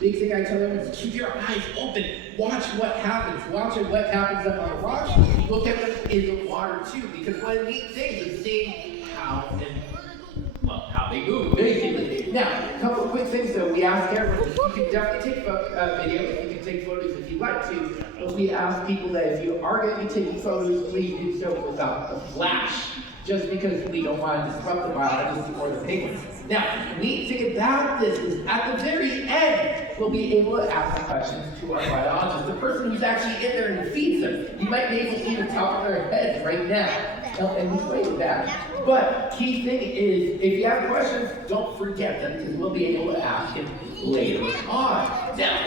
Big thing I tell them is keep your eyes open. Watch what happens. Watch what happens up on the rocks. Look at them in the water too, because one of the neat things is seeing how they move, basically. Now, a couple of quick things though. We ask everyone, you can definitely take video, if you can take photos if you'd like to, but we ask people that if you are going to be taking photos, please do so without a flash, just because we don't want to disrupt the biologists or the penguins. Now, the neat thing about this is at the very end, we'll be able to ask questions to our biologist, the person who's actually in there and feeds them. You might be able to see the top of their head right now. And we wait with that. But key thing is, if you have questions, don't forget them, because we'll be able to ask them later on. Now,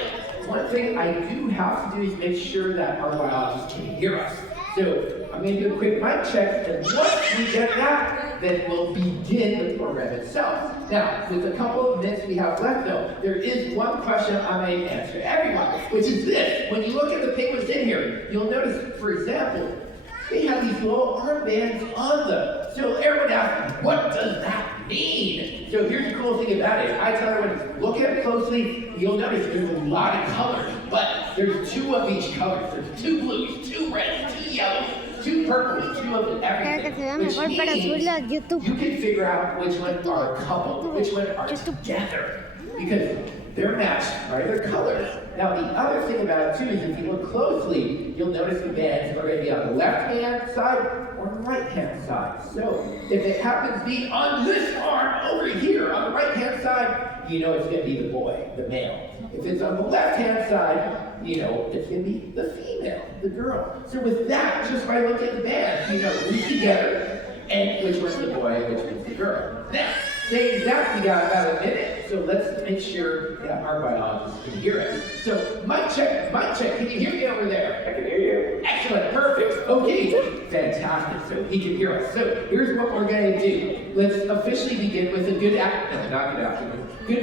one thing I do have to do is make sure that our biologists can hear us. So I'm going to do a quick mic check, and once we get that, then we'll begin the program itself. Now, with a couple of minutes we have left though, there is one question I may answer everyone, which is this. When you look at the penguins in here, you'll notice, for example, they have these little armbands on them. So everyone asks, what does that mean? So here's the cool thing about it. I tell everyone, look at it closely, you'll notice there's a lot of colors, but there's 2 of each color. There's 2 blues, 2 reds, 2 yellows, 2 purples, 2 of everything. Which means you can figure out which ones are a couple, which ones are together. Because they're matched by their colors. Now the other thing about it too is if you look closely, you'll notice the bands are going to be on the left-hand side or the right-hand side. So if it happens to be on this arm over here on the right-hand side, you know it's going to be the boy, the male. If it's on the left-hand side, you know it's going to be the female, the girl. So with that, just by looking at the bands, you know who's together and which one's the boy and which one's the girl. Now, say exactly, got about a minute, so let's make sure that our biologists can hear us. So, mic check, can you hear me over there? I can hear you. Excellent, perfect, okay, fantastic, so he can hear us. So, here's what we're going to do. Let's officially begin with a good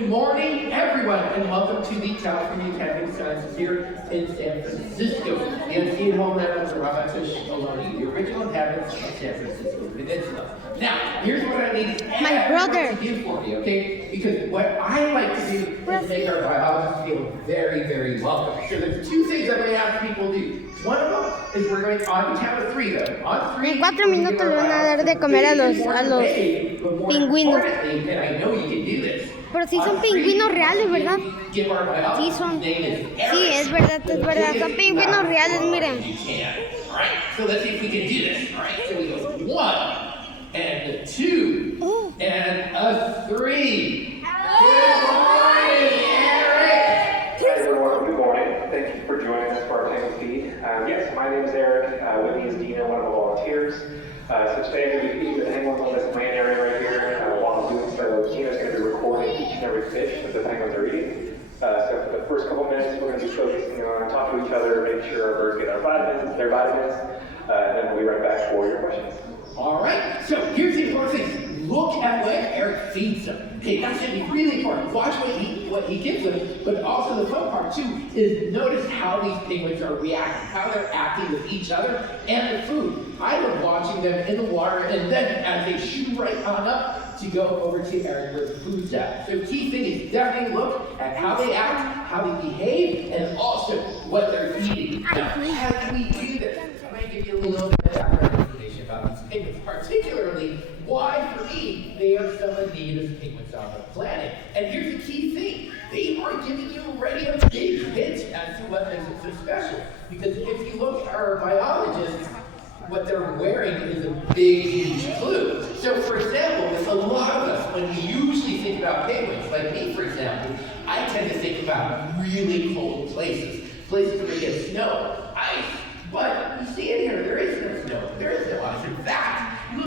morning, everyone, and welcome to the California Academy of Sciences here in San Francisco. The unseen homeland of the Ramatush Ohlone, the original inhabitants of San Francisco Peninsula. Now, here's what I need everyone to do for me, okay? Because what I like to do is make our biologists feel very, very welcome. So there's 2 things I'm going to ask people to do. One of them is we're going on the count of 3 though. On 3, en 4 minutos le van a dar de comer a los pingüinos. I know you can do this. Pero sí son pingüinos reales, ¿verdad? Sí son. Sí, es verdad, Son pingüinos reales, miren. Alright, so let's see if we can do this. Alright, so we go 1 and 2 and a 3. Good morning, Eric! Hi everyone, good morning. Thank you for joining us for our penguin feed. Yes, my name is Eric. With me is Dina, one of the volunteers. So today I'm going to be feeding the penguins on this land area right here. While I'm doing so, Dina's going to be recording each and every fish that the penguins are eating. So for the first couple minutes, we're going to be focusing on talking to each other, making sure our birds get their vitamins, and then we'll be right back for your questions. All right, so here's the important thing. Look at what Eric feeds them. Okay, that's going to be really important. Watch what he gives them, but also the fun part too is notice how these penguins are reacting, how they're acting with each other and the food. I love watching them in the water, and then as they shoot right on up to go over to Eric where the food's at. So key thing is definitely look at how they act, how they behave, and also what they're eating. Now, as we do this, I'm going to give you a little bit of background information about these penguins, particularly why, for me, they are some of the neatest penguins on the planet. And here's the key thing. They are giving you already a big hint as to what makes it so special. Because if you look at our biologists, what they're wearing is a big, huge clue. So, for example, with a lot of us, when we usually think about penguins, like me, for example, I tend to think about really cold places.